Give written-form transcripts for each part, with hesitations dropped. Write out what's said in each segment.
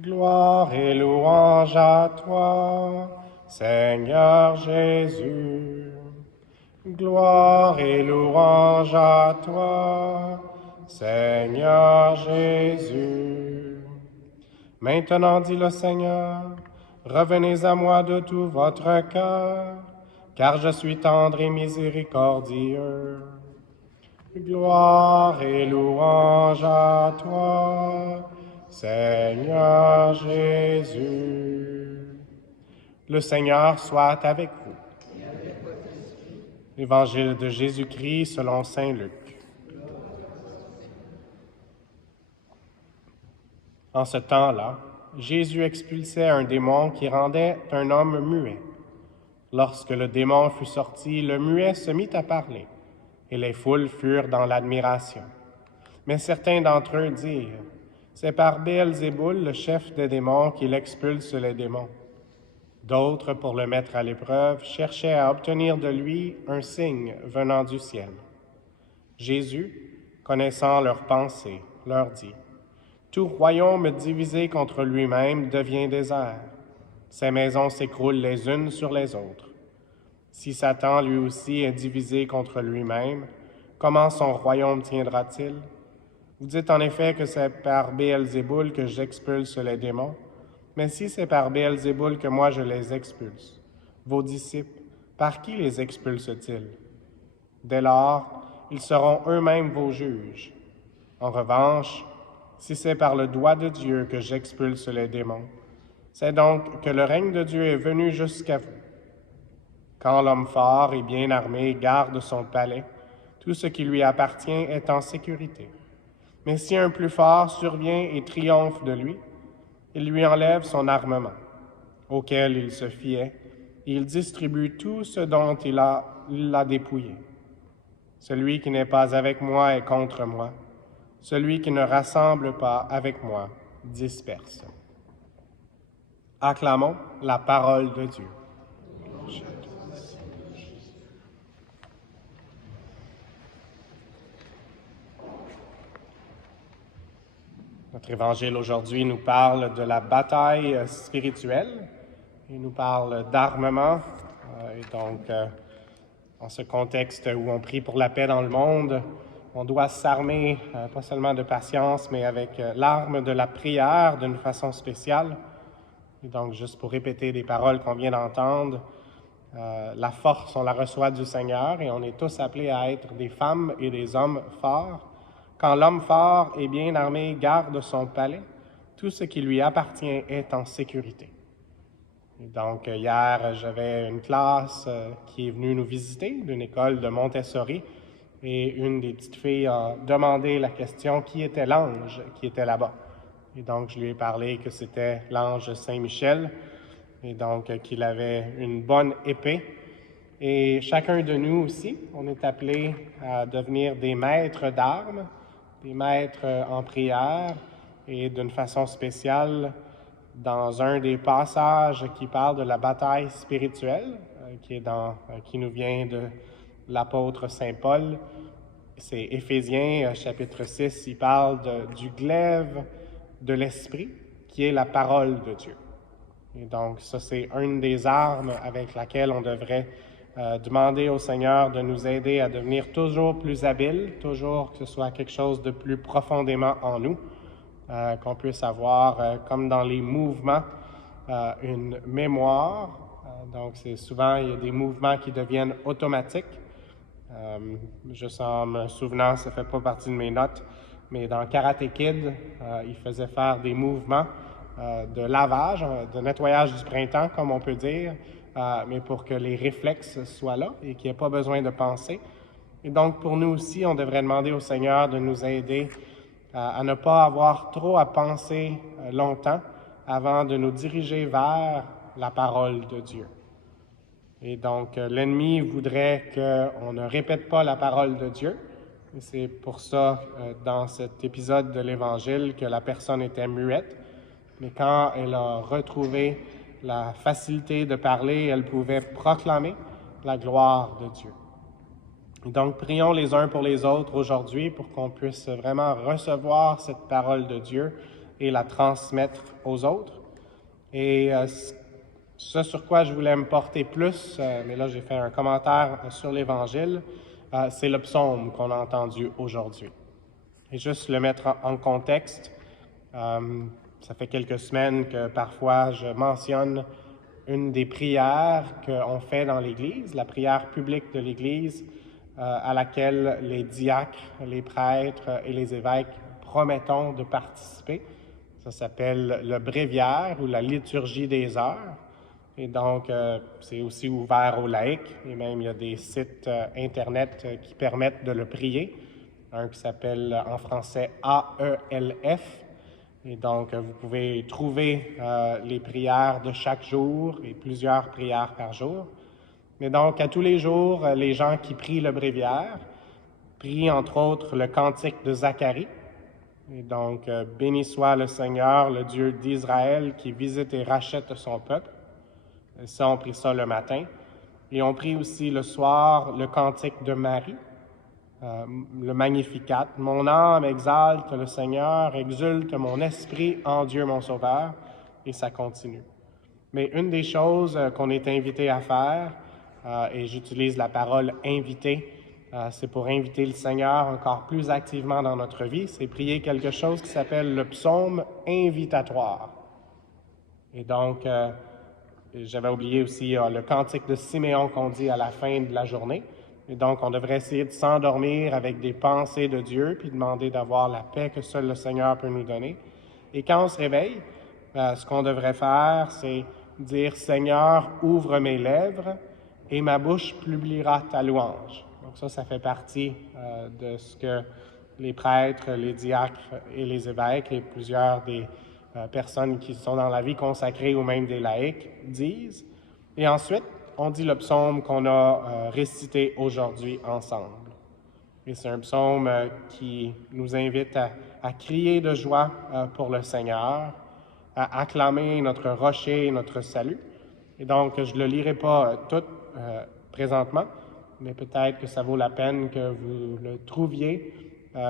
Gloire et louange à toi, Seigneur Jésus. Gloire et louange à toi, Seigneur Jésus. Maintenant, dit le Seigneur, revenez à moi de tout votre cœur, car je suis tendre et miséricordieux. Gloire et louange à toi, Seigneur Jésus. Le Seigneur soit avec vous. Évangile de Jésus-Christ selon saint Luc. En ce temps-là, Jésus expulsait un démon qui rendait un homme muet. Lorsque le démon fut sorti, le muet se mit à parler, et les foules furent dans l'admiration. Mais certains d'entre eux dirent, « C'est par Béelzéboul, le chef des démons, qu'il expulse les démons. » D'autres, pour le mettre à l'épreuve, cherchaient à obtenir de lui un signe venant du ciel. Jésus, connaissant leurs pensées, leur dit, « Tout royaume divisé contre lui-même devient désert. Ses maisons s'écroulent les unes sur les autres. Si Satan lui aussi est divisé contre lui-même, comment son royaume tiendra-t-il? Vous dites en effet que c'est par Béelzéboul que j'expulse les démons, mais si c'est par Béelzéboul que moi je les expulse, vos disciples, par qui les expulsent-ils? Dès lors, ils seront eux-mêmes vos juges. En revanche, si c'est par le doigt de Dieu que j'expulse les démons, c'est donc que le règne de Dieu est venu jusqu'à vous. Quand l'homme fort et bien armé garde son palais, tout ce qui lui appartient est en sécurité. Mais si un plus fort survient et triomphe de lui, il lui enlève son armement, auquel il se fiait, et il distribue tout ce dont il l'a dépouillé. Celui qui n'est pas avec moi est contre moi. Celui qui ne rassemble pas avec moi disperse. Acclamons la parole de Dieu. Notre évangile aujourd'hui nous parle de la bataille spirituelle. Il nous parle d'armement. En ce contexte où on prie pour la paix dans le monde, on doit s'armer pas seulement de patience, mais avec l'arme de la prière d'une façon spéciale. Et donc, juste pour répéter des paroles qu'on vient d'entendre, la force, on la reçoit du Seigneur et on est tous appelés à être des femmes et des hommes forts. Quand l'homme fort et bien armé garde son palais, tout ce qui lui appartient est en sécurité. Et donc, hier, j'avais une classe qui est venue nous visiter d'une école de Montessori et une des petites filles a demandé la question qui était l'ange qui était là-bas. Et donc, je lui ai parlé que c'était l'ange Saint-Michel et donc qu'il avait une bonne épée. Et chacun de nous aussi, on est appelé à devenir des maîtres d'armes, des maîtres en prière et d'une façon spéciale dans un des passages qui parle de la bataille spirituelle, qui nous vient de l'apôtre Saint Paul. C'est Éphésiens, chapitre 6, il parle du glaive de l'Esprit, qui est la parole de Dieu. Et donc, ça, c'est une des armes avec laquelle on devrait demander au Seigneur de nous aider à devenir toujours plus habiles, toujours que ce soit quelque chose de plus profondément en nous, qu'on puisse avoir, comme dans les mouvements, une mémoire. Donc, c'est souvent, il y a des mouvements qui deviennent automatiques. Juste en me souvenant, ça ne fait pas partie de mes notes, mais dans Karate Kid, il faisait faire des mouvements de lavage, de nettoyage du printemps, comme on peut dire, mais pour que les réflexes soient là et qu'il n'y ait pas besoin de penser. Et donc, pour nous aussi, on devrait demander au Seigneur de nous aider à ne pas avoir trop à penser longtemps avant de nous diriger vers la parole de Dieu. Et donc, l'ennemi voudrait qu'on ne répète pas la parole de Dieu. Et c'est pour ça, dans cet épisode de l'Évangile, que la personne était muette. Mais quand elle a retrouvé la facilité de parler, elle pouvait proclamer la gloire de Dieu. Et donc, prions les uns pour les autres aujourd'hui pour qu'on puisse vraiment recevoir cette parole de Dieu et la transmettre aux autres. Et ce sur quoi je voulais me porter plus, mais là j'ai fait un commentaire sur l'Évangile, c'est le psaume qu'on a entendu aujourd'hui. Et juste le mettre en contexte, ça fait quelques semaines que parfois je mentionne une des prières qu'on fait dans l'Église, la prière publique de l'Église, à laquelle les diacres, les prêtres et les évêques promettons de participer. Ça s'appelle le bréviaire ou la liturgie des heures. Et donc, c'est aussi ouvert aux laïcs. Et même, il y a des sites Internet qui permettent de le prier. Un qui s'appelle en français AELF. Et donc, vous pouvez trouver les prières de chaque jour et plusieurs prières par jour. Mais donc, à tous les jours, les gens qui prient le bréviaire prient entre autres le cantique de Zacharie. Et donc, béni soit le Seigneur, le Dieu d'Israël, qui visite et rachète son peuple. Et ça, on prie ça le matin. Et on prie aussi le soir le cantique de Marie, le Magnificat. Mon âme exalte le Seigneur, exulte mon esprit en Dieu mon Sauveur. Et ça continue. Mais une des choses qu'on est invité à faire, et j'utilise la parole « inviter », c'est pour inviter le Seigneur encore plus activement dans notre vie, c'est prier quelque chose qui s'appelle le psaume invitatoire. Et donc, j'avais oublié aussi le cantique de Siméon qu'on dit à la fin de la journée. Et donc, on devrait essayer de s'endormir avec des pensées de Dieu, puis demander d'avoir la paix que seul le Seigneur peut nous donner. Et quand on se réveille, ce qu'on devrait faire, c'est dire « Seigneur, ouvre mes lèvres, et ma bouche publiera ta louange ». Donc ça fait partie de ce que les prêtres, les diacres et les évêques et plusieurs des personnes qui sont dans la vie consacrée ou même des laïcs disent. Et ensuite, on dit le psaume qu'on a récité aujourd'hui ensemble. Et c'est un psaume qui nous invite à crier de joie pour le Seigneur, à acclamer notre rocher, notre salut. Et donc, je ne le lirai pas tout présentement, mais peut-être que ça vaut la peine que vous le trouviez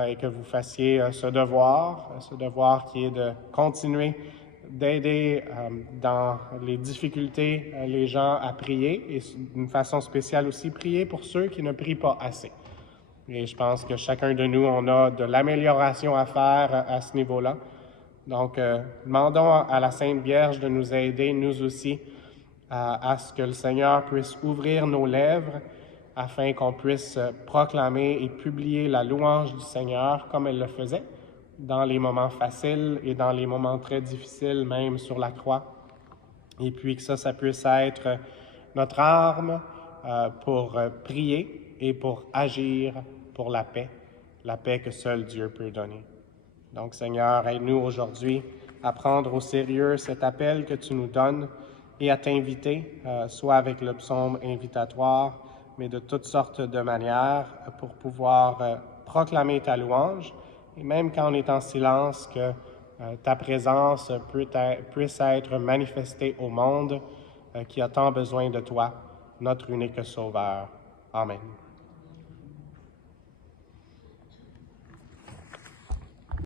et que vous fassiez ce devoir qui est de continuer d'aider dans les difficultés les gens à prier et d'une façon spéciale aussi prier pour ceux qui ne prient pas assez. Et je pense que chacun de nous, on a de l'amélioration à faire à ce niveau-là. Donc, demandons à la Sainte Vierge de nous aider, nous aussi, à ce que le Seigneur puisse ouvrir nos lèvres afin qu'on puisse proclamer et publier la louange du Seigneur comme elle le faisait dans les moments faciles et dans les moments très difficiles, même sur la croix. Et puis que ça puisse être notre arme pour prier et pour agir pour la paix que seul Dieu peut donner. Donc, Seigneur, aide-nous aujourd'hui à prendre au sérieux cet appel que tu nous donnes et à t'inviter, soit avec le psaume invitatoire, mais de toutes sortes de manières pour pouvoir proclamer ta louange, et même quand on est en silence, que ta présence puisse être manifestée au monde qui a tant besoin de toi, notre unique Sauveur. Amen.